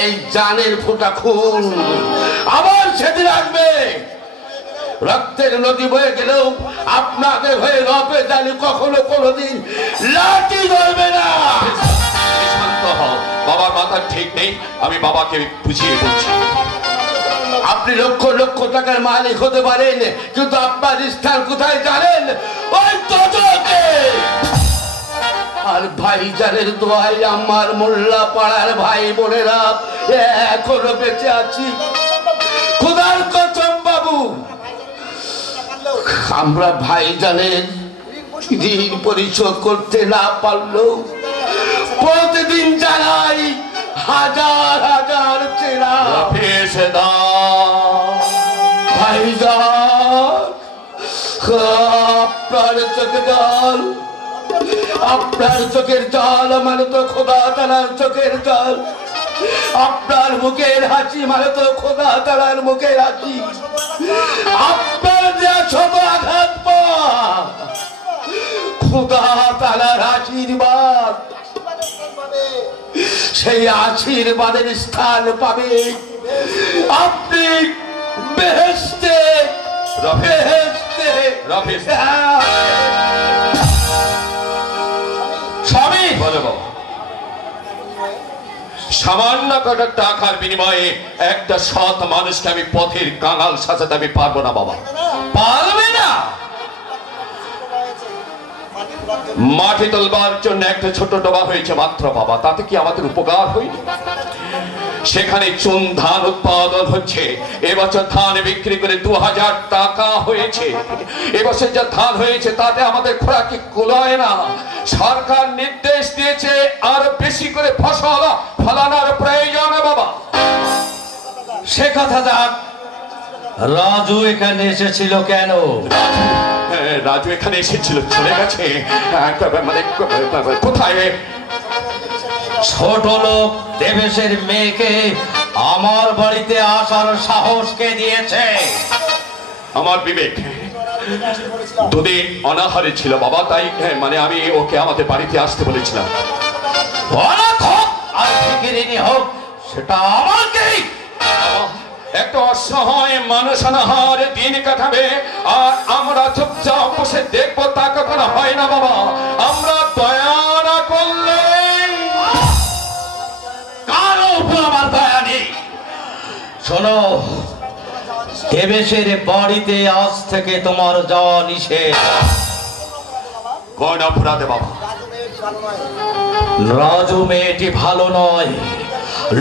এই জানের ফোঁটা খুন আবার সেদিন আসবে। রক্তের নদী বয়ে গেলেও আপনাদের হয়ে রবে জানি কখনো কোনোদিন লাঠি ধরবে না। শান্ত হও, বাবার মাথা ঠিক নেই, আমি বাবাকে বুঝিয়ে বলছি। আপনি লক্ষ লক্ষ টাকার মালিক হতে পারেন, কিন্তু আপনার স্থান কোথায় জানেন? ওই তজকে। আর ভাইজানের দোয়াই আমার মোল্লা পাড়ার ভাই বোনেরা এখনো বেঁচে আছি। খোদার কসম বাবু, আমরা ভাইজানের ঋণ পরিশোধ করতে না পারলেও প্রতিদিন জানাই হাজার হাজার চেরা ভাইজান। আপনার চোখে জল, আপনার চোখের জল মানে তো খোদা তাআলার চোখের জল। আপনার মুখের হাসি মানে তো খোদা তাআলার মুখের হাসি। আপনার দেয়া ছোট আঘাত পা খোদা তাআলার আশীর্বাদ, সেই আশীর্বাদের স্থান পাবে আপনি বেহেশতে। স্বামী বলো বাবা, সামান্য কটা টাকার বিনিময়ে একটা সৎ মানুষকে আমি পথের কাঙাল সাজাতে আমি পারবো না বাবা। পারবে না? মাটি তোলবার জন্য একটা ছোট ডোবা হয়েছে মাত্র বাবা, তাতে কি আমাদের উপকার হয়নি? সেখানে চুন ধান উৎপাদন হচ্ছে। এবছর ধান বিক্রি করে 2000 টাকা হয়েছে। এবছর যা ধান হয়েছে তাতে আমাদের খোরাকি কুলায় না। সরকার নির্দেশ দিয়েছে আরো বেশি করে ফসল ফলানোর প্রয়োজন বাবা। সে কথা যাক, রাজু এখানে এসেছিল কেন? রাজু এখানে এসেছিল, চলে গেছে। মানে কোথায়? ছোট লোক দেবেশের মেয়েকে আমার বাড়িতে আসার সাহস কে দিয়েছে? আমার বিবেক। দুদিন অনাহারে ছিল বাবা, তাই মানে আমি ওকে আমাদের বাড়িতে আসতে বলেছিলাম। অনাথ হোক আর ভিখিরিনী হোক, সেটা আমাকেই। একটা অসহায় মানুষ অনাহারে দিন কাটাবে আর আমরা চুপচাপ বসে দেখবো, তা কখনো হয় না বাবা। আমরা দয়া না করলে কারো উপর আমার দয়া নেই। শোনো, দেবেশের বাড়িতে আজ থেকে তোমার যাওয়া নিষেধ। কোন অপরাধে বাবা? রাজু মেয়েটি ভালো নয়।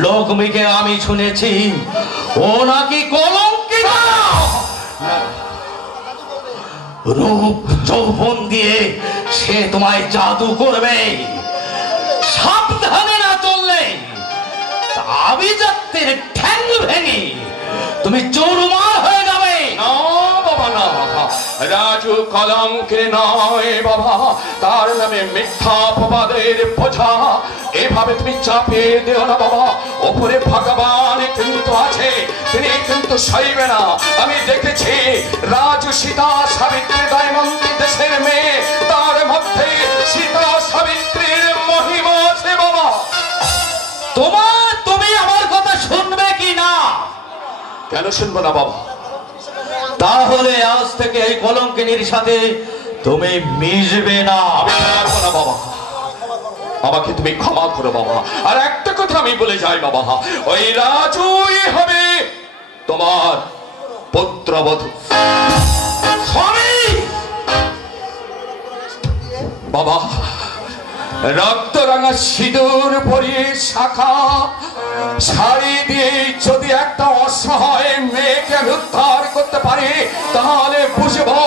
লোকমিকে আমি শুনেছি ও নাকি কলঙ্কিত। রূপ যৌবন দিয়ে সে তোমায় জাদু করবে। সাবধানে না চললে আভিজাত্যের ঠ্যাং ভেঙে তুমি চুরমার হয়ে যাবে। না বাবা না, রাজু কলঙ্কের নয় বাবা, তার নামে মিথ্যা অপবাদের বোঝা এভাবে তুমি চাপিয়ে দিও না বাবা। ওপরে ভগবান কিন্তু আছে, তিনি কিন্তু সইবে না। আমি দেখেছি রাজু সীতা সাবিত্রী দয়মন্তী দেশের মেয়ে, তার মধ্যে সীতা সাবিত্রীর মহিমা আছে বাবা। তুমি আমার কথা শুনবে কি না? কেন শুনবো না বাবা? তাহলে আজ থেকে এই কলঙ্কিনীর সাথে তুমি মিশবে না। পারবো না বাবা, আমাকে তুমি ক্ষমা করো বাবা। আর একটা কথা আমি বলে যাই বাবা, ওই রাজুই হবে তোমার পুত্রবধূ। স্বামী বাবা, রক্ত রাঙা সিঁদুর পরিয়ে শাখা শাড়ি দিয়ে যদি একটা অসহায় মেয়েকে উদ্ধার করতে পারি, তাহলে বুঝবো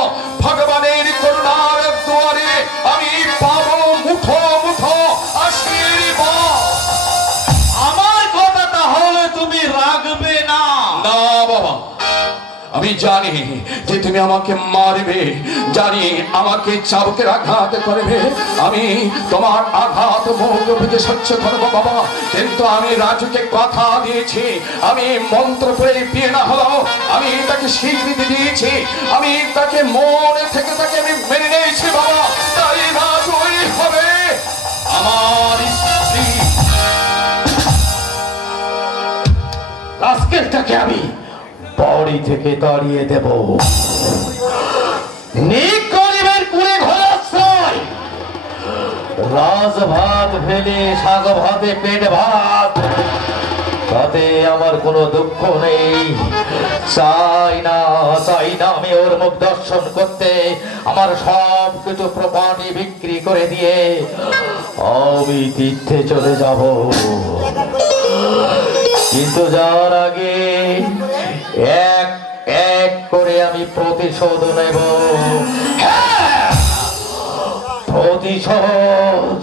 ভগবানের করুণার দুয়ারে আমি পাবো মুঠো মুঠো আশীর্বাদ। আমার কথা তাহলে তুমি রাখবে না? না বাবা, আমি জানি যে তুমি আমাকে মারবে, জানি আমাকে চাবুকের আঘাত করবে। আমি তোমার আঘাত মুখ বুঝে সহ্য করবো বাবা, কিন্তু আমি রাজুকে কথা দিয়েছি, আমি মন্ত্র পড়ে বিয়ে না হলো আমি তাকে স্বীকৃতি দিয়েছি, আমি তাকে মনে থেকে তাকে আমি মেনে নিয়েছি বাবা। তাই রাজুই হবে আমার স্ত্রী। রাস্কেলটাকে আমি বাড়ি থেকে তাড়িয়ে দেব। নিকরিবের কুড়ে ঘোরাশ্রয় রাজভাত ফেলে শাক ভাতে পেট ভাত, তাতে আমার কোনো দুঃখ নেই। চাই না আমি ওর মুখ দর্শন করতে আমার সব কিছু প্রপার্টি বিক্রি করে দিয়ে আমি তীর্থে চলে যাব। কিন্তু যাওয়ার আগে এক এক করে আমি প্রতিশোধ নেব। প্রতিশোধ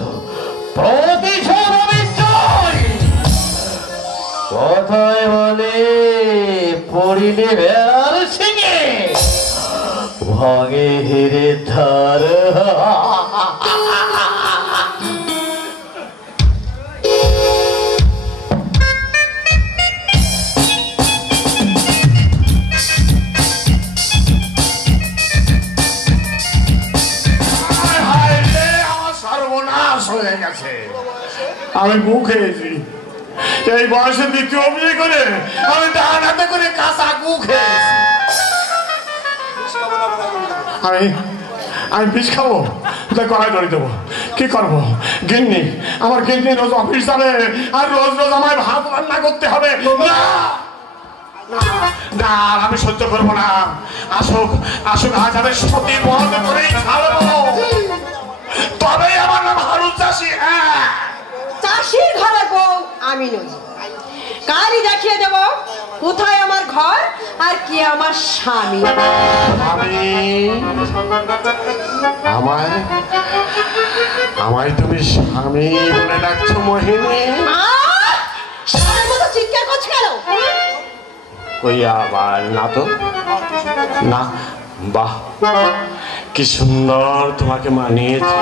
আমি চাই। কথায় বলে পড়িলে বেড়ার সিঙে ভাঙে হেরে ধার। আমি গু খেয়েছি এই বয়সে, দ্বিতীয় বিয়ে করে আমি ডান হাতে করে কাঁচা গু খেয়েছি। আমি বিষ খাবো, গলায় ধরে দেবো, কি করবো? গিন্নি, আমার গিন্নি রোজ অফিস যাবে আর রোজ রোজ আমায় ভাত রান্না করতে হবে। না, আমি সহ্য করবো না। আসুক আজ আমি সত্যি বন্ধ করেই ছাড়বো, তবেই আমার নাম হারু চাষি। চাষির ঘরে বউ আমি নই। কালই দেখিয়ে দেব কোথায় আমার ঘর আর কি আমার স্বামী। আমায় তুমি স্বামী বলে ডাকছো মোহিনী? স্বামীর মতো চিৎকার করছ কেন? ওই আবার না তো না। বাহ, কি সুন্দর তোমাকে মানিয়েছে,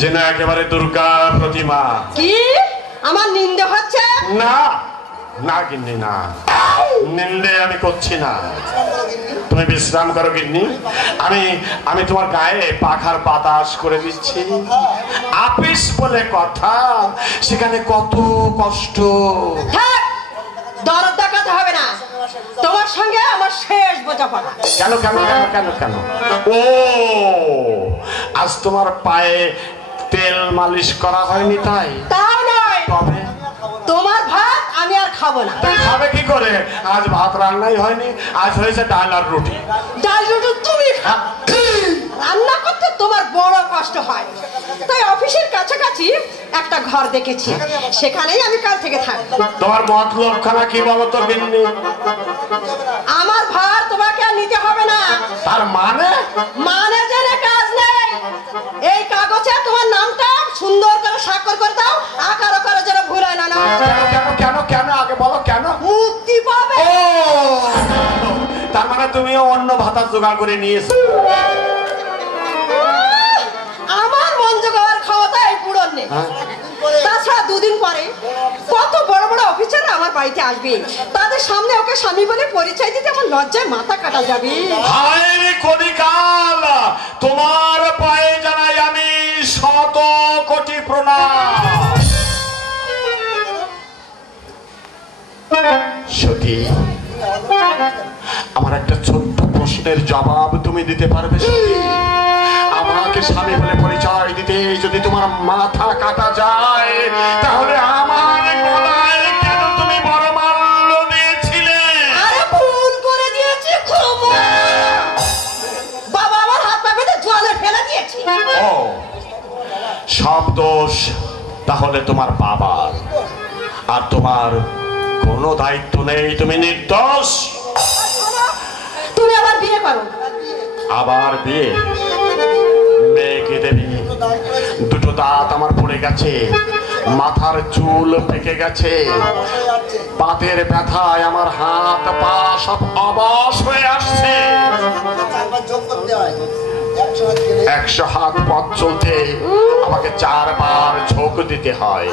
যেন একেবারে দুর্গা প্রতিমা। কি আমার নিন্দে হচ্ছে? না না গিন্নি, না, নিন্দে আমি করছি না। তুমি বিশ্রাম করো গিন্নি, আমি তোমার গায়ে পাখার বাতাস করে দিচ্ছি। আপিস বলে কথা, সেখানে কত কষ্ট। দরদ দেখাতে হবে না, তোমার সঙ্গে আমার শেষ বোঝাপড়া। কেন কেন কেন কেন কেন? ও, আজ তোমার পায়ে তেল মালিশ করা হয়নি তাই? তাও নয়, তবে তোমার ভাত আমি আর খাবো না। খাবে কি করে? আজ ভাত রান্নাই হয়নি, আজ হয়েছে ডাল আর রুটি। ডাল রুটি তুমি খাও, রান্না করতে তোমার বড় কষ্ট হয়। তাই অফিসের কাছাকাছি একটা ঘর দেখেছি, সেখানেই আমি কাল থেকে থাকবো। তোমার মতলব খানা কি বলো তো গিন্নি? আমার ভার তোমাকে আর নিতে হবে না। তার মানে? মানে জেনে কাজ নেই। এই কাগজে তোমার নামটা সুন্দর করে স্বাক্ষর করে দাও, আকার করে যেন ভুল হয় না। কেন কেন কেন আগে বলো কেন? মুক্তি পাবে। ও, তার মানে তুমিও অন্য ভাতা জোগাড় করে নিয়েছো? আমার মন জোগাড় খাওয়াটা এই পুরন নেই। তাছাড়া দুদিন পরে কত বড় বড় অফিসাররা আমার বাড়িতে আসবে, তাদের সামনে ওকে স্বামী বলে পরিচয় দিতে আমার লজ্জায় মাথা কাটা যাবে। হায় রে কলিকাল, তোমার পায়ে জানাই আমি শত কোটি প্রণাম। সতী, আমার একটা ছোট্ট প্রশ্নের জবাব তুমি দিতে পারবে? আমাকে স্বামী বলে পরিচয় দিতে যদি তোমার মাথা কাটা যায়, তাহলে আমার গলায় কেন তুমি বড় মাল্য দিয়েছিলে? আরে ভুল করে দিয়েছি, ক্ষমা। বাবা আমার হাত পা বেঁধে জলে ফেলে দিয়েছি। ও, সব দোষ তাহলে তোমার বাবার, আর তোমার কোনো দায়িত্ব নেই, তুমি নির্দোষ। তুমি আবার বিয়ে করো। আবার বিয়ে? মেয়েকে দেবী, দুটো দাঁত আমার পড়ে গেছে, মাথার চুল পেকে গেছে, পাতের ব্যথায় আমার হাত পা সব অবশ হয়ে আসছে। 100 হাত পথ চলতে আমাকে 4 বার ঝোঁক দিতে হয়,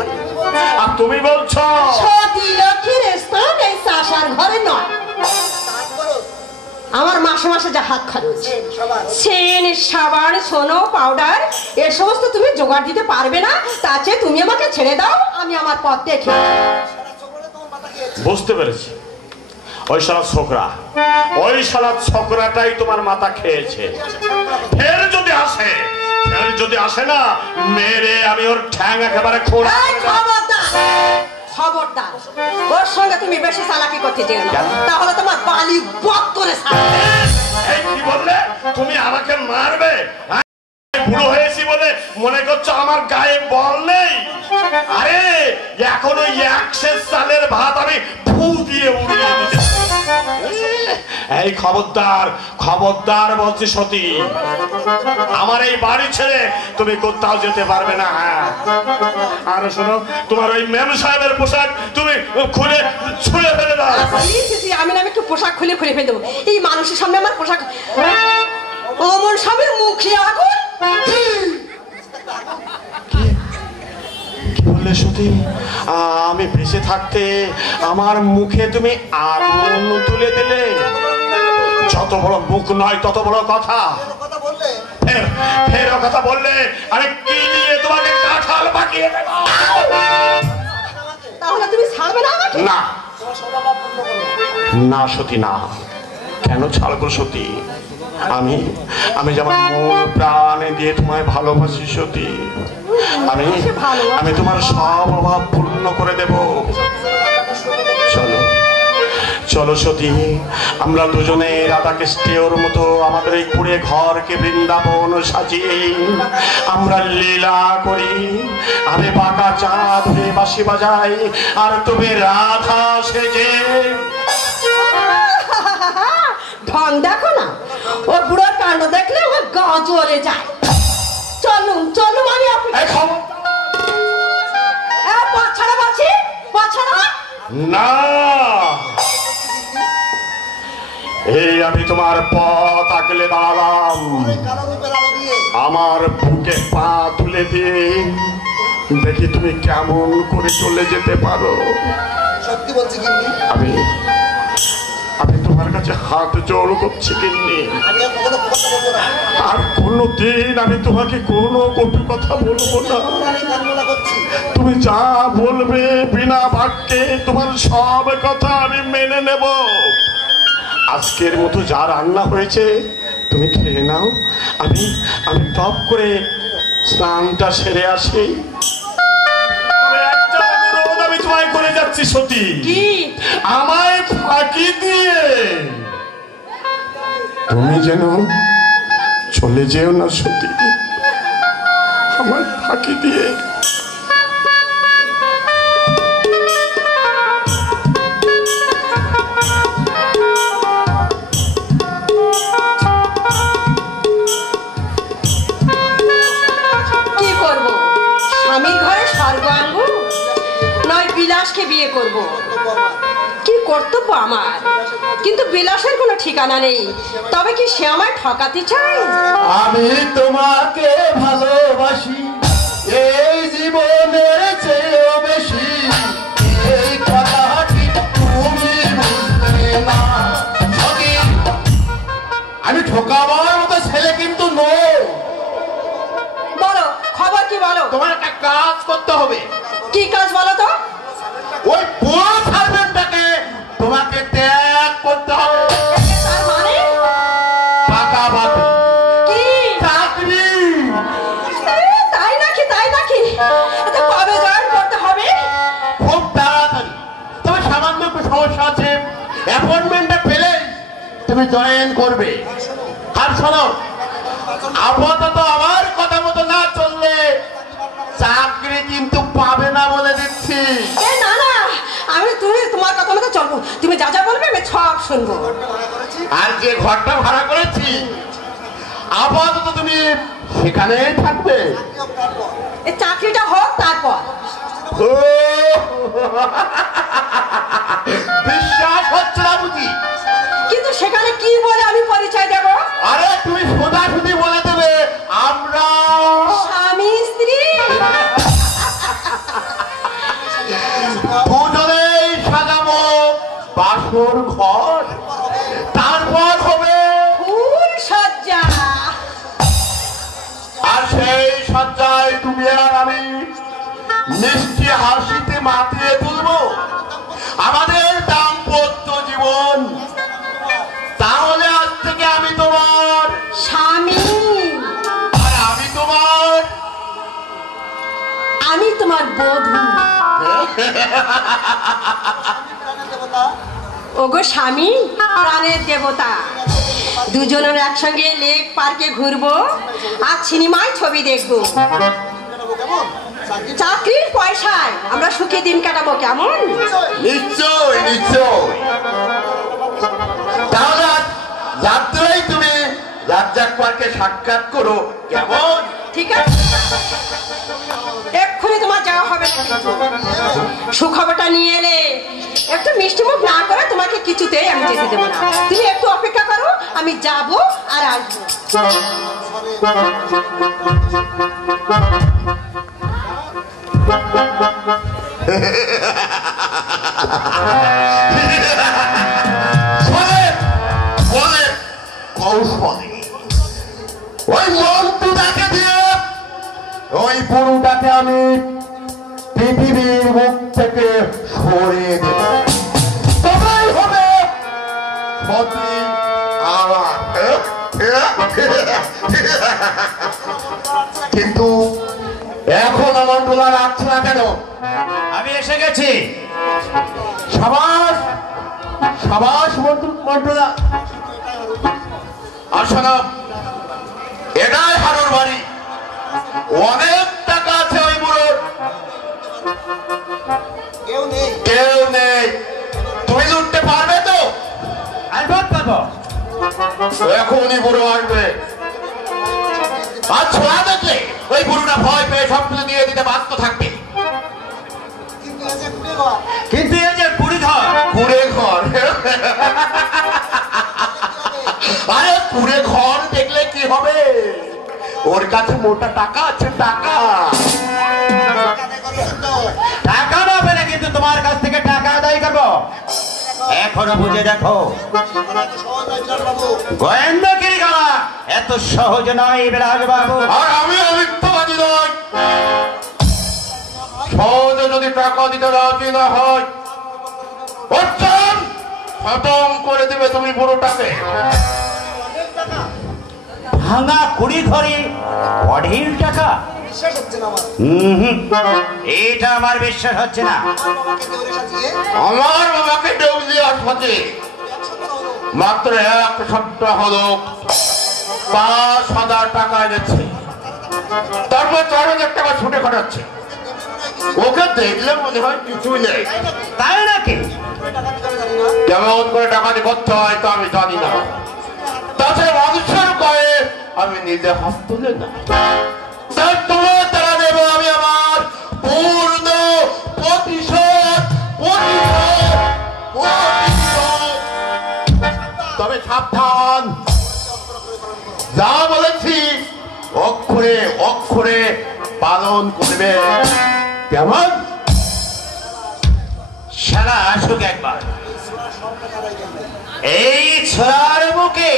আর তুমি বলছো সতী লক্ষ্মীর স্থান এই চাষার ঘরে নয়। আমার মাসে মাসে যা হাত খরচ, সেন, সাবান, সোনো, পাউডার, এর সমস্ত তুমি জোগাড় দিতে পারবে না। তার চেয়ে তুমি আমাকে ছেড়ে দাও, আমি আমার পথ দেখি। বুঝতে পেরেছি, ওই শালা ছোকরাটাই তোমার মাথা খেয়েছে। ফের যদি আসে না, মেরে আমি ওর ঠ্যাং একেবারে খোঁড়া। খবরদার, ওর সঙ্গে তুমি বেশি চালাকি করতে যেও না, তাহলে তোমার বালি বত করে ছাড়বে। এই কি বললে? তুমি আমাকে মারবে? বুড়ো হয়েছি বলে মনে করছো আমার গায়ে বল নেই? আরে এখন ওই 100 সালের ভাত আমি ফু দিয়ে উড়িয়ে দিতে। এই খবরদার বলছি সতী, আমার এই বাড়ি ছেড়ে তুমি কোথাও যেতে পারবে না। হ্যাঁ, আর শোনো, তোমার ওই মেম সাহেবের পোশাক তুমি খুলে ছুঁড়ে ফেলে দাও। আমি একটু পোশাক খুলে ফেলে দেবো? এই মানুষের সামনে আমার পোশাক, অমর স্বামীর মুখে আগুন। কি বললে সতী? আমি বেঁচে থাকতে আমার মুখে তুমি আগুন তুলে দিলে? যত বড় মুখ নয় তত বড় কথা। ফের কথা বললে আরে কি নিয়ে তোমাকে কাঁঠাল পাকিয়ে দেব। তাহলে তুমি ছাড়বে না আমাকে? না সতী, না। কেন ছাড়বো সতী? আমি যেমন মন প্রাণে দিয়ে তোমায় ভালোবাসি সতী, আমি তোমার সব অভাব পূর্ণ করে দেব। চলো সতী, আমরা দুজনে রাধা কৃষ্ণের মতো আমাদের এই কুড়ে ঘরকে বৃন্দাবন সাজিয়ে আমরা লীলা করি। আমি পাকা চাঁদ হয়ে বাঁশি বাজাই, আর তুমি রাধা সেজে। ঢং দেখো না, ও বুড়োর কাণ্ড দেখলে আমার গা জ্বলে যায়। চলুন আমি না, এই আমি তোমার পথ আগলে দাঁড়ালাম, আমার বুকে পা তুলে দিয়ে দেখি তুমি কেমন করে চলে যেতে পারো। সত্যি বলছি গিন্নি, আমি তোমার কাছে হাত জোর করছি গিন্নি। আর কোনোদিন আমি তোমাকে কোনো কটু কথা বলবো না। তুমি যা বলবে বিনা বাক্যে তোমার সব কথা আমি মেনে নেব। আজকের মতো যা রান্না হয়েছে তুমি খেয়ে নাও, আমি টপ করে স্নানটা সেরে আসি। একটা অনুরোধ আমি তোমায় করে যাচ্ছি সতী, আমায় ফাঁকি দিয়ে তুমি যেন চলে যেও না সতী, আমায় ফাঁকি দিয়ে। বিয়ে করব, কি কর্তব্য আমার, কিন্তু বিলাসের কোনো ঠিকানা নেই। তবে কি সে আমায় ঠকাতে চায়? আমি তোমাকে ভালোবাসি এই জীবনের চেয়েও বেশি, এই কথাটি তুমি বুঝবে না। আমি ঠকাবার মতো ছেলে কিন্তু নই। বলো খবর কি, বলো। তোমার একটা কাজ করতে হবে। কি কাজ বলো তো? ওই পুরো সার্ভেন্টটাকে তোমাকে ত্যাগ করতে হবে। তার মানে পাকা বাতি কি চাকরি? তাই নাকি? এটা কবে জয়েন করতে হবে? খুব তাড়াতাড়ি। তবে সামান্য একটু সমস্যা আছে, অ্যাপয়েন্টমেন্টটা পেলে তুমি জয়েন করবে। আর শোনো, আপাতত আমার কথা মতো না চললে চাকরি কিন্তু পাবে না বলে দিচ্ছি। না, তুমি তোমার কথা মতো চলবো। তুমি যা বলবে আমি সব শুনবো। আর যে ঘরটা ভাড়া করেছি আপাতত তুমি সেখানেই থাকবে। এই চাকরিটা হোক তারপর। বিশ্বাস হচ্ছে না বুঝি? কিন্তু সেখানে কি বলে আমি পরিচয় দেব? আরে তুমি সোজাসুজি বলে দেবে আমরা স্বামী স্ত্রী। দুজনেই সাজাবো বাসর ঘর, তারপর হবে ফুল সজ্জা। আর সেই সজ্জায় তুমি আর আমি মিষ্টি হাসিতে মাতিয়ে তুলবো আমাদের বধূ। ওগো স্বামী, প্রাণের দেবতা, দুজনের একসঙ্গে লেক পার্কে ঘুরবো আর সিনেমায় ছবি দেখবো। চাকরির পয়সায় আমরা সুখে দিন কাটাবো, কেমন? নিশ্চয় নিশ্চয়। তাহলে যাত্রাই তুমি রাজ্জাক পার্কে সাক্ষাৎ করো, কেমন? ঠিক আছে, এক্ষুনি তোমার যাওয়া হবে না। সুখবরটা নিয়ে এলে একটু মিষ্টি মুখ না করে তোমাকে কিছুতেই আমি যেতে দেবো না। তুমি একটু অপেক্ষা করো, আমি যাব আর আসবো। ওই মন্ত্রটাকে দিয়ে ওই পুরুটাকে আমি পৃথিবীর মুখ থেকে সরিয়ে দেব, তবেই হবে ক্ষতি আমার। কিন্তু এখন আমার ডোলা রাখছে না কেন? আমি এসে গেছি। সাবাস সাবাস মন্টুদা। আর শোনো, এটাই হারুর বাড়ি, অনেক টাকা আছে ওই বুড়োর, কেউ নেই। তুমি লুটতে পারবে তো? পারবো। এখনই বুড়ো আসবে, আর ছোড়া দেখলে ওই বুড়োটা ভয় পেয়ে সবকিছু দিয়ে দিতে বাধ্য থাকবে। কিন্তু এই যে কুড়ি ঘর, কুড়ে ঘর, আরে কুড়ে ঘর দেখলে কি হবে? ওর কাছে মোটা টাকা আছে, টাকা। টাকা না পেলে কিন্তু তোমার কাছ থেকে টাকা আদায় করবো। এখনো বুঝে দেখো, গোয়েন্দাগিরি করা এত সহজ নয় বিলাস বাবু। আর আমি মিথ্যাবাদী নই। সহজে যদি টাকা দিতে রাজি না হয়, খতম করে দেবে তুমি বুড়োটাকে। ভাঙা কুড়ি ঘরে অঢেল টাকা, এটা আমার বিশ্বাস হচ্ছে না। আমার বাবাকে ডেউলি আসতে মাত্র 1 সপ্তাহ হলো 5,000 টাকা এনেছে, তারপর 4,000 টাকা ছুটে খাটাচ্ছে। ওকে দেখলে মনে হয় কিছুই নেই। তাই নাকি? কেমন করে টাকা দিয়ে করতে হয় তা আমি জানি না, তাছাড়া মানুষের গায়ে আমি নিজে হাত তুলে না। তাই তোমার টাকা দেবো আমি আমার পূর্ণ প্রতিশোধ। তবে সাবধান, যা বলেছি অক্ষরে অক্ষরে পালন করবে, কেমন? সারা আসুক একবার, এই ছোড়ার মুখে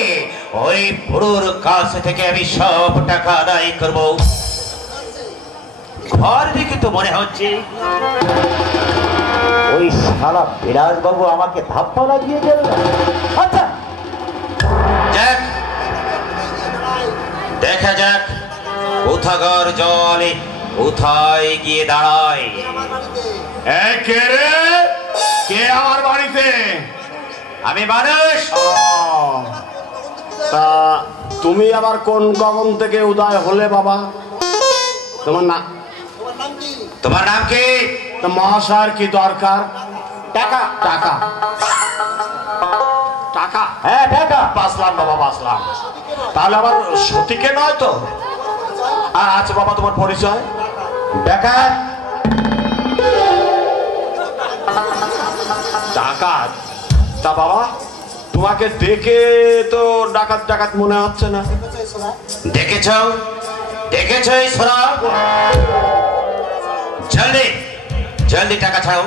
ওই বুড়োর কাছ থেকে আমি সব টাকা আদায় করব। ঘর দেখে তো মনে হচ্ছে ওই সারা বিলাস বাবু আমাকে ধাপ্পা লাগিয়ে গেল। আচ্ছা যাক, দেখা যাক কোথাকার জলে কোথায় গিয়ে দাঁড়ায়। কে রে? কে আমার বাড়িতে? আমি মানুষ। তা তুমি আবার কোন গগন থেকে উদয় হলে বাবা? তোমার নাম কি? মহাশয়ের কি দরকার? টাকা। টাকা? টাকা? হ্যাঁ টাকা। বাঁচলাম বাবা, বাঁচলাম। তাহলে আবার সতীকে নয় তো? আর আচ্ছা বাবা, তোমার পরিচয়? ডাকাত। ডাকাত? তা বাবা, তোমাকে দেখে তো ডাকাত ডাকাত মনে হচ্ছে না। দেখেছ দেখেছ এই ছোড়া, জলদি জলদি টাকা ছাড়ো।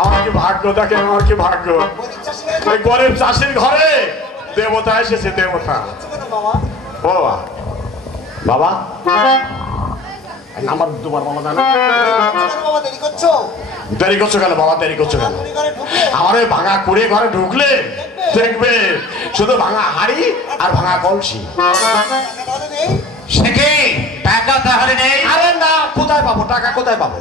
আমার কি ভাগ্য, দেখেন আমার কি ভাগ্য। ওই গরিব চাষির ঘরে দেবতা এসেছে, দেবতা। ও বাবা, নাম্বার দুবার বাবা জানো? দেরি করছো কেন বাবা, দেরি করছো কেন? আমার ওই ভাঙা কুড়ে ঘরে ঢুকলে দেখবে শুধু ভাঙা হাড়ি আর ভাঙা কলসি। সে কি টাকা তাহলে নেই? আরে না কোথায় পাবো, টাকা কোথায় পাবো?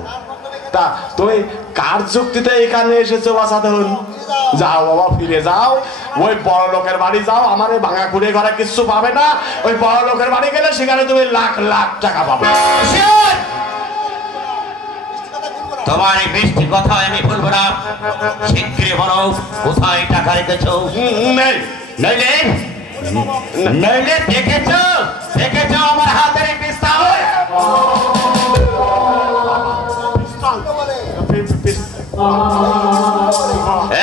তা তুমি কার যুক্তিতে এখানে এসেছো বাসাধন? যাও বাবা, ফিরে যাও, ওই বড় লোকের বাড়ি যাও। আমার এই ভাঙা কুড়ে ঘরে কিচ্ছু পাবে না। ওই বড় লোকের বাড়ি গেলে সেখানে তুমি লাখ লাখ টাকা পাবে। তোমার এই মিষ্টি কথা আমি বলবো না, শীঘ্রই বলো কোথায় টাকা রেখেছো? নেই। নইলে নইলে দেখেছো আমার হাতের পিস্তল?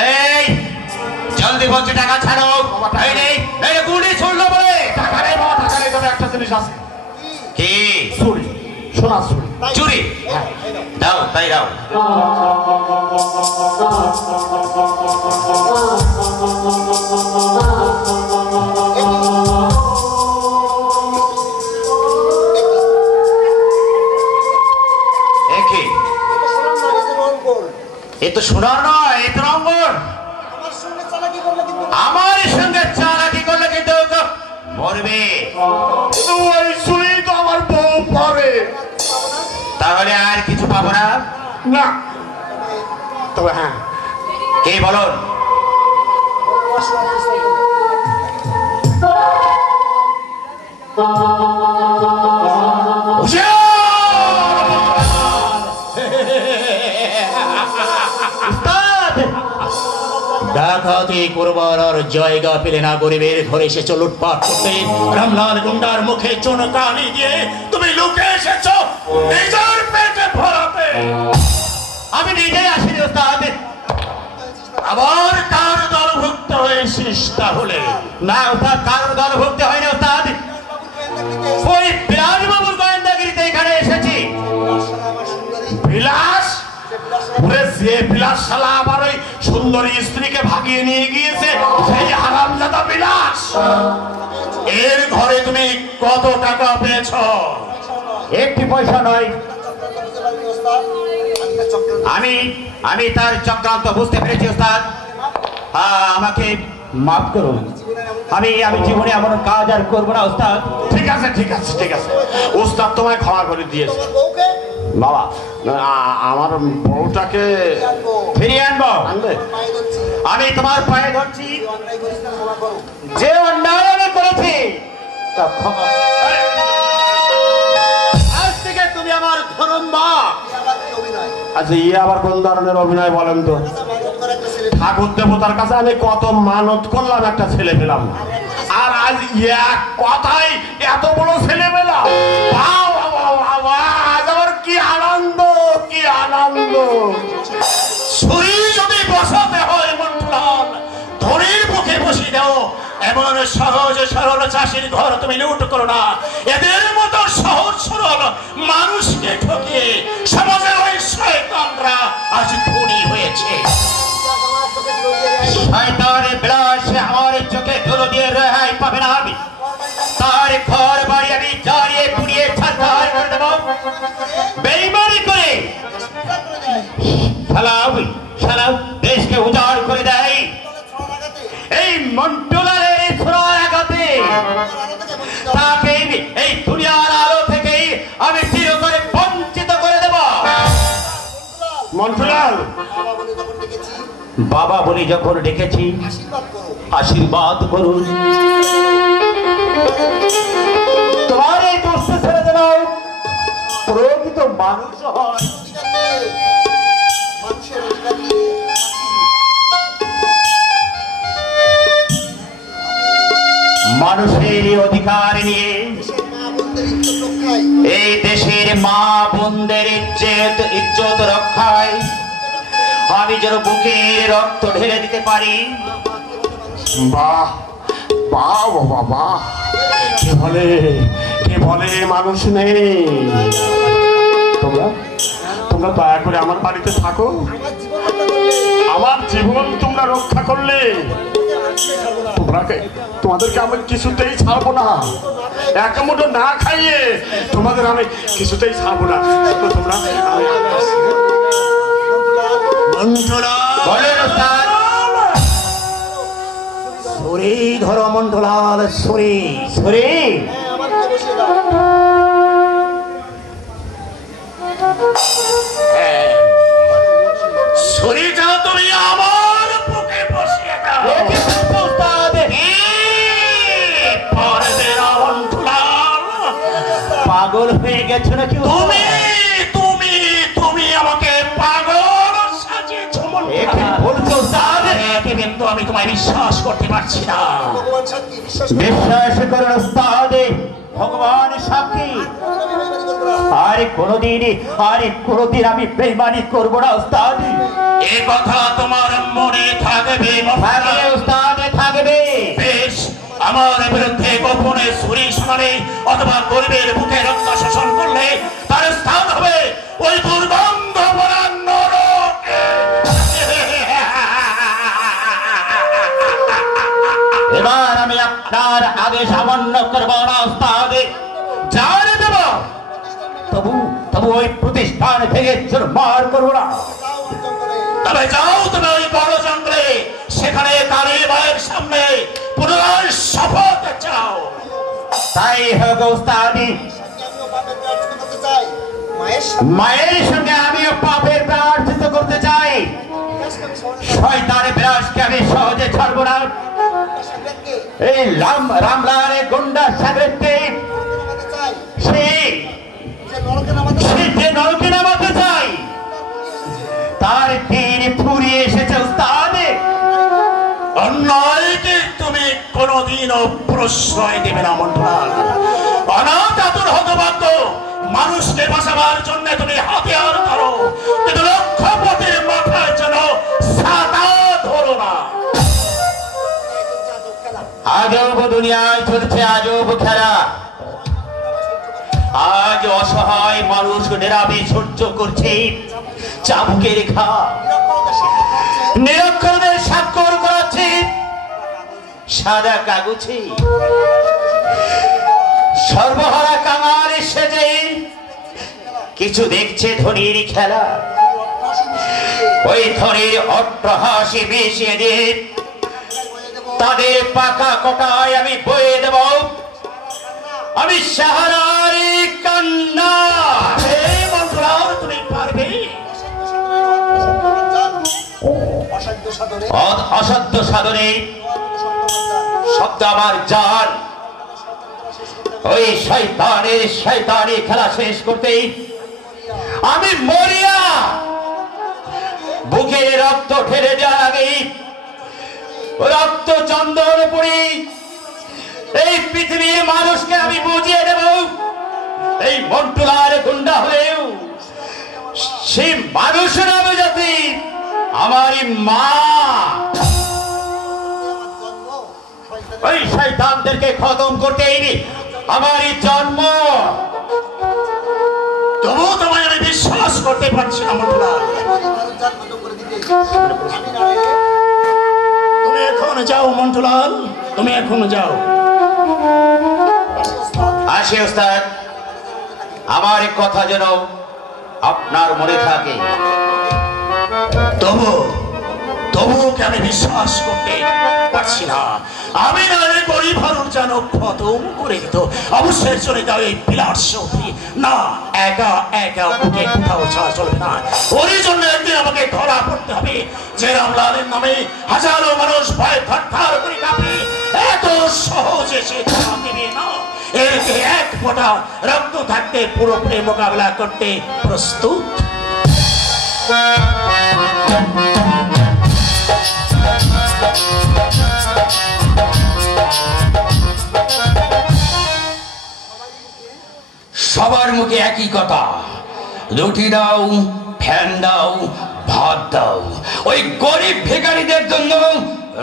এই জলদি বলছি টাকা ছাড়ো, নইলে গুলি ছুড়লো বলে। টাকা নেই বাবা, টাকা নেই। তবে একটা জিনিস আছে। কি? চুরি, সোনা চুরি। চুরি? দাও, তাই দাও। এ তো সোনার নয়, এ তো রঙ্গন। আমার সঙ্গে চালাকি করলে কিন্তু মরবে। ওই চুরি তো আমার বউ পরে। তাহলে আর কিছু পাবো না? না। তবে হ্যাঁ, কে বলুন? ডাকাতি করবার আর জায়গা পেলে না, গরিবের ঘরে এসেছো লুটপাট করতে। রামলাল গুন্ডার মুখে চুনকালি দিয়ে তুমি লুকে এসেছো নিজের পেটে ভরাতে। আমি নিজেই আসিনি ওস্তাদ। আবার কার দলভুক্ত হয়েছিস তাহলে? না ওস্তাদ, কার দলভুক্ত হয়নি ওস্তাদ। ওই বিলাস বাবুর গোয়েন্দাগিরিতে এখানে এসেছি। বিলাস? যে বিলাস শালা আবার ওই সুন্দরী স্ত্রীকে ভাগিয়ে নিয়ে গিয়েছে, সেই হারামজাদা বিলাস। এর ঘরে তুমি কত টাকা পেয়েছ? একটি পয়সা নয়। আমি তার চক্রান্ত বুঝতে পেরেছি ওস্তাদ। আমাকে মাফ করুন। আমি জীবনে এমন কাজ আর করবো না ওস্তাদ। ঠিক আছে, ঠিক আছে, ঠিক আছে, ওস্তাদ তোমায় ক্ষমা করে দিয়েছে। বাবা, আমার বউটাকে ফিরিয়ে আনবো। আনবে? আমি তোমার পায়ে ধরছি, যে অন্যায় আমি করেছি তা ক্ষমা। আজ থেকে তুমি আমার ধর্মবা। আচ্ছা, ইয়ে আবার কোন ধরনের অভিনয় বলেন তো? ঠাকুর দেবতার কাছে আমি কত মানত করলাম, একটা ছেলে পেলাম না। আর আজ এক কথাই এত বড় ছেলে পেলাম। আজ আমার কি আনন্দ, কি আনন্দ। ছুরি যদি বসাতে হয় মন্টলাল, ধনির মুখে বসিয়ে দাও। এমন সহজ সরল চাষির ঘর তুমি লুট করো না। এদের মতো সহজ সরল মানুষকে ঠকিয়ে সমাজের ওই শয়তানরা আজ ধনী হয়েছে। শয়তানের বিলাস আমার চোখে ধুলো দিয়ে রেহাই পাবে না। আমি তার ঘর বাড়ি আমি জ্বালিয়ে পুড়িয়ে ছারখার করে দেব। বেইমানি করে শালাও দেশকে উজাড় করে দেয়। এই মন্টুলালের ছোড়ার আঘাতে তাকে এই দুনিয়ার আলো থেকেই আমি চিরতরে বঞ্চিত করে দেব। মন্টুলাল, বাবা বলি যখন ডেকেছি, আশীর্বাদ করুন। তোমার এই দুষ্ট ছেড়ে যেন প্রকৃত মানুষ হয়। মানুষের অধিকার নিয়ে এই দেশের মা বোনদের ইজ্জত রক্ষায় আমি যেন বুকের রক্ত ঢেলে দিতে পারি। বাহ বাহ বাবা, বাহ। কে বলে মানুষ নেই? তোমরা দয়া করে আমার বাড়িতে থাকো। আমার জীবন তোমরা রক্ষা করলে। তোমাদেরকে আমি কিছুতেই ছাড়বো না। এক মুঠো না খাইয়ে তোমাদের আমি কিছুতেই ছাড়বো না। তোমরা সরে ধরো মন্ডলাল, সরে। ছুরিটা তুমি আমার বুকে বসিয়ে দাও। পাগল হয়ে গেছো নাকি? তুমি তুমি তুমি আমাকে পাগল সাজিয়েছো। বলছো কিন্তু আমি তোমায় বিশ্বাস করতে পারছি না। ভগবান সাক্ষী, বিশ্বাস বিশ্বাস করুন ওস্তাদ, ভগবান সাক্ষী। আরে কোনদিন আমি বেইমানি করবো না ওস্তাদ। এ কথা তোমার মনে থাকবে ওস্তাদ, থাকবে। বেশ, আমার বিরুদ্ধে গোপনে ছুরি শোনালে অথবা গরিবের বুকে রক্ত শোষণ করলে তার স্থান হবে ওই দুর্গন্ধ ভরা নরকে। এবার আমি আপনার আদেশ অমান্য করবো না ওস্তাদ, জানিয়ে দেব। তবু ওই প্রতিষ্ঠান থেকে চুরমার করবো না। তবে যাও তুমি ওই বড় জঙ্গলে, সেখানে কালী মায়ের সামনে পুনরায় শপথ চাও। তাই হোক ওস্তাদ। মায়ের সঙ্গে আমিও পাপের প্রার্থিত করতে চাই। শয়তানের বিরাজকে আমি সহজে ছাড়বো না। এই রামলাল গুন্ডা সাগরকে সে যে নরকে নামাতে চাই, তার দিন ফুরিয়ে এসেছে ওস্তাদ। অন্যায়কে তুমি কোনোদিনও প্রশ্রয় দেবে না মন্ডল। অনাথ আতুর হতভাগ্য মানুষকে বাঁচাবার জন্য তুমি হাতিয়ার ধরো, কিন্তু লক্ষ্যপতির মাথায় যেন ছাতা ধরো না। আজব দুনিয়ায় চলছে আজব খেলা। আজ অসহায় মানুষ নিরামে সহ্য করছে চাবুকের ঘা, নিরক্ষরদের স্বাক্ষর করাচ্ছে সাদা কাগজে। সর্বহারা কাঙাল সেজে কিছু দেখছে ধনীর খেলা। ওই ধনীর অট্টহাসি মিশিয়ে দিয়ে তাদের পাকা কটায় আমি বয়ে দেব আমি সাহারার কান্না। তুমি পারবে? অসাধ্য সাধনে শব্দ আমার জান। ওই শয়তানের খেলা শেষ করতে আমি মরিয়া বুকে রক্ত ঠেলে দেওয়ার আগে রক্ত চন্দন পড়ি এই পৃথিবীর মানুষকে আমি বুঝিয়ে দেব, এই মন্টুলার গুন্ডা হলেও সেই মানুষের নামে যাতে আমারই মা। ওই শয়তানদেরকে খতম করতে আমারই জন্ম। তবু তোমায় আমি বিশ্বাস করতে পারছি না মন্ডল। তুমি এখন যাও মন্টুলাল, তুমি এখন যাও। আসি ওস্তাদ, আমার এক কথা যেন আপনার মনে থাকে। তবুও আমি বিশ্বাস করতে পারছি না। আমি না গরিব হারুন যেন খতম করে দিত। অবশ্যই চলে যাও এই বিলাস সৌধি। না, একা একা বুকে কোথাও ছাড়া চলবে না। ওরই জন্য একদিন আমাকে ধরা পড়তে হবে। যে রামলালের নামে হাজারো মানুষ ভয় থরথর করে কাঁপে, এত সহজে সে ধরা দেবে না। এর এক ফোঁটা রক্ত থাকতে পুরোপুরি মোকাবিলা করতে প্রস্তুত। সবার মুখে একই কথা, রুটি দাও, ফ্যান দাও, ভাত দাও। ওই গরিব ভিখারিদের জন্য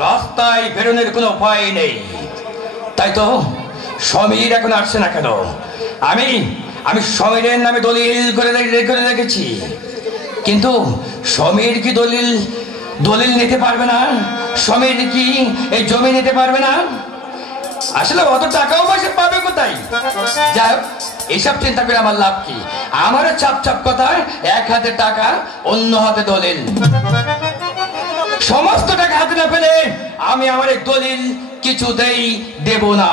রাস্তায় বেরোনোর কোনো উপায় নেই। তাই তো সমীর এখন আসছে না কেন? আমি সমীরের নামে দলিল করে রেখেছি, কিন্তু সমীর কি দলিল নিতে পারবে না? সমীর কি এই জমি নিতে পারবে না? আসলে অত টাকাও পয়সা পাবে কোথায়? যাই হোক, এইসব চিন্তা করে আমার লাভ কি? আমারও চাপ কথায় এক হাতে টাকা, অন্য হাতে দলিল। সমস্ত টাকা হাতে না পেলে আমি আমার এই দলিল কিছুতেই দেব না।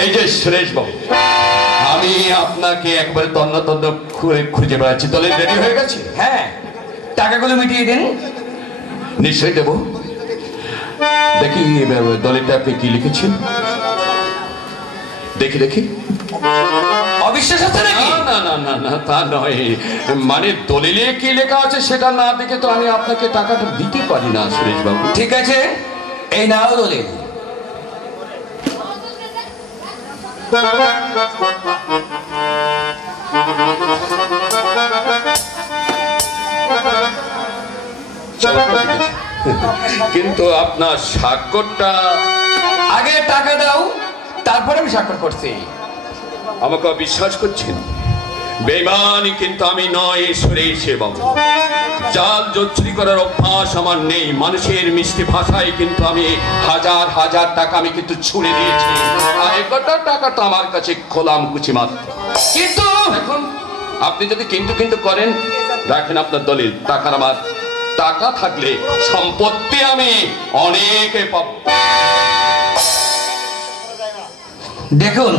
এই যে সুরেশ বাবু, আমি আপনাকে একবার তন্ন তন্ন খুঁজে বেড়াচ্ছি। দলিল রেডি হয়ে গেছে? হ্যাঁ, টাকাগুলো মিটিয়ে দিন। নিশ্চয়ই দেব। দেখি দলিলটা আপনি কি লিখেছেন, দেখি দেখি। অবিশ্বাস হচ্ছে নাকি? না না না না, তা নয়, মানে দলিলে কি লেখা আছে সেটা না দেখে তো আমি আপনাকে টাকাটা দিতে পারি না সুরেশ বাবু। ঠিক আছে, এই নাও দলিল। কিন্তু আপনার স্বাক্ষরটা। আগে টাকা দাও, তারপরে আমি স্বাক্ষর করছি। আমাকে বিশ্বাস করছেন? বেঈমানি কিন্তু আমি নয় সুরেশ বাবু। জাল জোচ্চুরি করার অভ্যাস আমার নেই। মানুষের মিষ্টি ভাষায় কিন্তু আমি হাজার হাজার টাকা আমি কিন্তু ছুড়ে দিয়েছি, আর একটা টাকা তো আমার কাছে খোলাম কুচি মাত্র। কিন্তু এখন আপনি যদি কিন্তু কিন্তু করেন, রাখেন আপনার দলিল। টাকার আমার টাকা থাকলে সম্পত্তি আমি অনেকে পাব। দেখুন,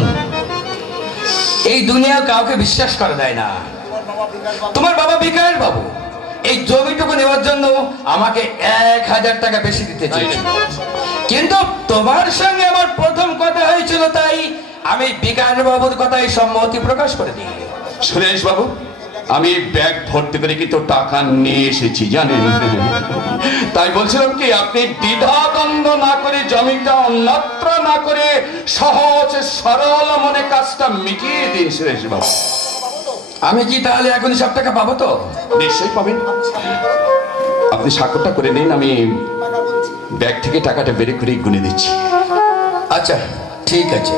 এই দুনিয়া কাউকে বিশ্বাস করা যায় না। তোমার বাবা বিকাশ বাবু এই জমিটুকু নেওয়ার জন্য আমাকে 1000 টাকা বেশি দিতে চেয়েছিল, কিন্তু তোমার সঙ্গে আমার প্রথম কথা হয়েছিল, তাই আমি বিকাশ বাবুর কথায় সম্মতি প্রকাশ করে দিই। সুরেশ বাবু, আমি ব্যাগ ভর্তি করে কিন্তু টাকা নিয়ে এসেছি জানেন। তাই বলছিলাম কি, আপনি দ্বিধাদ্বন্দ্ব না করে, জমিটা অন্যত্র না করে, সহজ সরল মনে কাজটা মিটিয়ে দিন সুরেশ বাবু। আমি কি তাহলে এখনই সব টাকা পাবো তো? নিশ্চয়ই পাবেন। আপনি স্বাক্ষরটা করে নিন, আমি ব্যাগ থেকে টাকাটা বের করে গুনে দিচ্ছি। আচ্ছা, ঠিক আছে।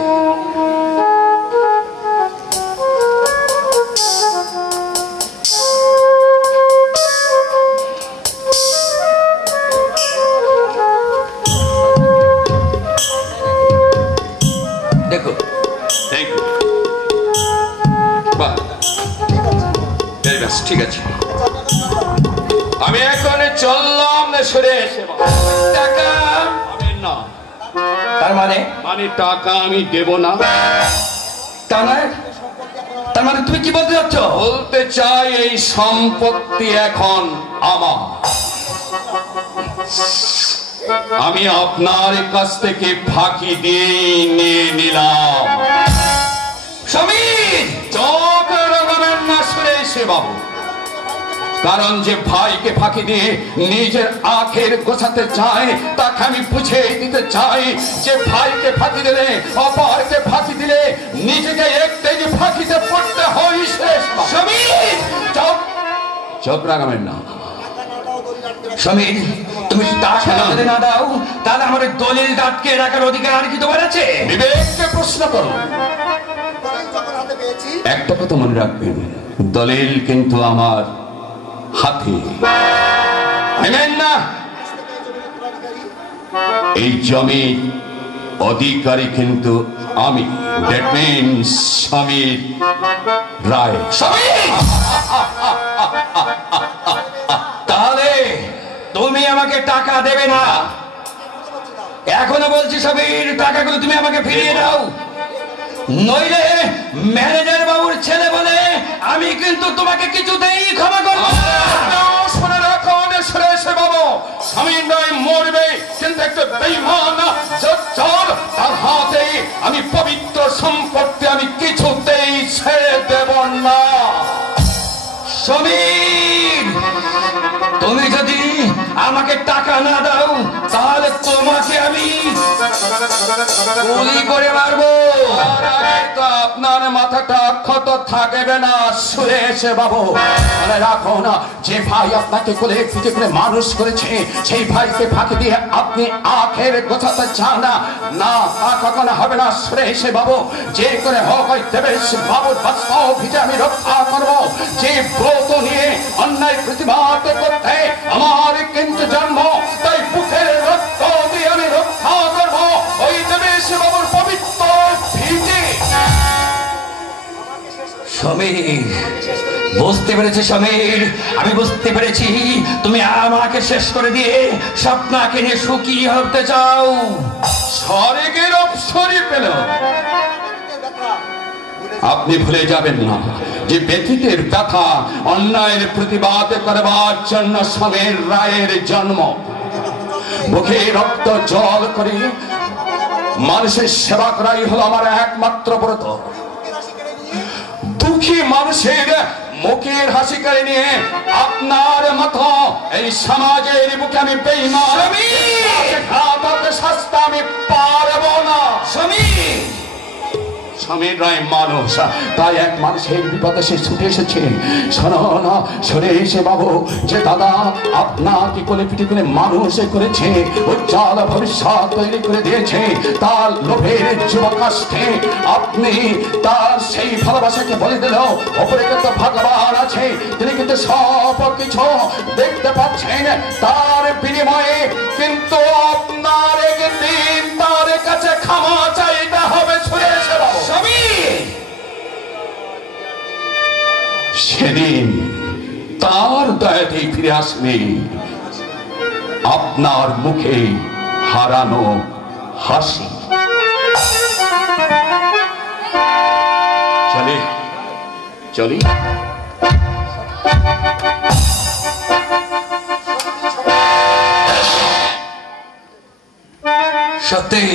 দেখো, থ্যাংক ইউ। বাহ, এই ব্যাস, ঠিক আছে। আমি এখন চললাম না সুরেশ বাবু। টাকা পাবেন না, তার মানে? মানে টাকা আমি দেব না। তার মানে তুমি কি বলতে যাচ্ছ? বলতে চাই এই সম্পত্তি এখন আমার। আমি আপনার কাছ থেকে ফাঁকি দিয়ে নিয়ে নিলাম। সমীর, চোখ রাগাবেন না সুরেশ বাবু। কারণ যে ভাইকে ফাঁকি দিয়ে নিজের আখের গোছাতে চায়, তাকে আমি বুঝিয়ে দিতে চাই যে ভাইকে ফাঁকি দিলে, অপরকে ফাঁকি দিলে নিজেকে একটাই ফাঁকিতে পড়তে হয়। সুরেশ বাবু, সমীর, চোখ রাগাবেন না। সমীর, তুমি টাকা যদি না দাও, তাহলে আমার দলিল আটকে রাখার অধিকার আর কি তোমার আছে? বিবেককে প্রশ্ন করো। একটা কথা মনে রাখবেন, দলিল কিন্তু আমার হাতে। না, এই জমি অধিকারী কিন্তু আমি। দ্যাট মিনস সমীর রায়। তাহলে তুমি আমাকে টাকা দেবে না? এখনো বলছি সমীর, টাকাগুলো তুমি আমাকে ফিরিয়ে দাও, নইলে ম্যানেজার বাবুর ছেলে বলে আমি কিন্তু তোমাকে কিছুতেই ক্ষমা করব না। শুনে রাখুন সুরেশ বাবু, সমীর রায় মরবে, কিন্তু একটা বেঈমান চোর, তার হাতে আমি পবিত্র সম্পত্তি আমি কিছুতেই ছেড়ে দেব না। সমীর, তুমি যদি আমাকে টাকা না দাও, তাহলে তোমাকে আমি গুলি করে মারবো। আপনার মাথাটা ক্ষত থাকবে না সুরেশ বাবু। মনে রাখো না, যে ভাই আপনাকে কোলে পিঠে করে মানুষ করেছে, সেই ভাইকে ফাঁকি দিয়ে আপনি আখের গোছাতে চান না। না, তা কখনো হবে না সুরেশ বাবু। যে করে হোক ওই দেবেশ বাবুর বাস্তব ভিটে আমি রক্ষা করবো। যে ব্রত নিয়ে অন্যায় প্রতিবাদ করতে আমার কিন্তু জন্ম, তাই বুকের রক্ত দিয়ে আমি রক্ষা করবো ওই দেবেশ বাবুর পবিত্র ভিটে। সমীর, বুঝতে পেরেছি সমীর, আমি বুঝতে পেরেছি তুমি আমাকে শেষ করে দিয়ে স্বপ্নাকে নিয়ে সুখী হতে চাও। স্বর্গের অপসরি পেল। আপনি ভুলে যাবেন না যে ব্যথিতের ব্যথা অন্যায়ের প্রতিবাদ করবার জন্য স্বামীর রায়ের জন্ম। মুখে রক্ত জল করে মানুষের সেবা করাই হলো আমার একমাত্র ব্রত। দুঃখী মানুষের মুখের হাসি করে নিয়ে আপনার মতো এই সমাজের বুকে আমি বেঈমান শাস্তি আমি পারব না। স্বামীর রায় মানুষ, তাই এক মানুষের বিপদে সে ছুটে এসেছে। শোনো না, সরে এসে বাবু যে দাদা আপনাকে কোলে পিঠে করে মানুষ করেছে, উজ্জ্বল ভবিষ্যৎ তৈরি করে দিয়েছে, তার লোভের যুবকাষ্ঠে আপনি তার সেই ভালোবাসাকে বলে দিল। ওপরে কিন্তু ভগবান আছে, তিনি কিন্তু সব কিছু দেখতে পাচ্ছেন। তার বিনিময়ে কিন্তু আপনার একদিন তার কাছে ক্ষমা চাইতে হবে। ছুঁড়ে এসে বাবু সেদিন তার দয়াতেই ফিরে আসবে আপনার মুখে হারানো হাসি। চলে চলি। সত্যি